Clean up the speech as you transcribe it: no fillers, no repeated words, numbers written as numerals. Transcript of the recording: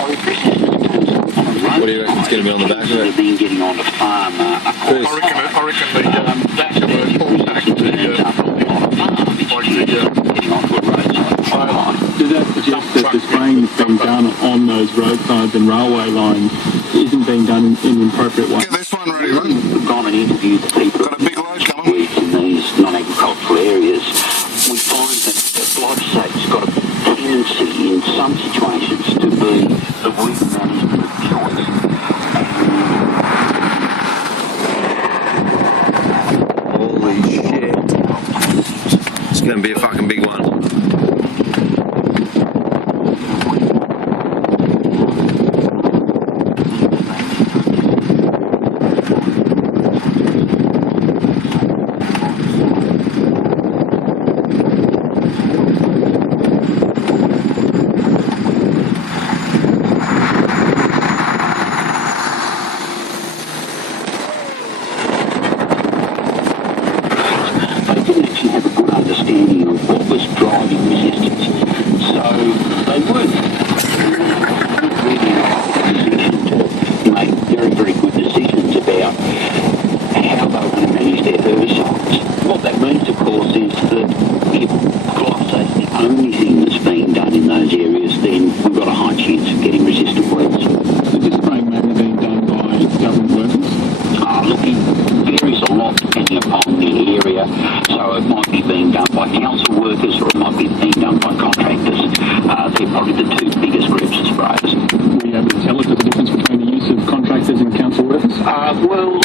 What do you reckon it's going to be on the back of it? Then getting on the farm. I reckon the back of the contact Does that suggest that the spraying that's being done on those roadsides and railway lines isn't being done in an appropriate way? Get this one ready, mate. We've gone and interviewed the people. Got a big load coming. In these non-agricultural areas. We find that glyphosate's got a tendency in some situations to be the weed management of choice. Holy shit. It's going to be a fucking big one. Understanding of what was driving resistance. So they weren't really in a position to make very, very good decisions about how they were going to manage their herbicides. What that means, of course, is that if glyphosate is the only thing that's being done in those areas, then we've got a high chance of getting resistant weeds. Is this spraying mainly being done by government workers? Look, it varies a lot depending upon the area. So it might be being done by council workers or it might be being done by contractors. They're probably the two biggest groups of sprayers. Were you able to tell us the difference between the use of contractors and council workers? Well,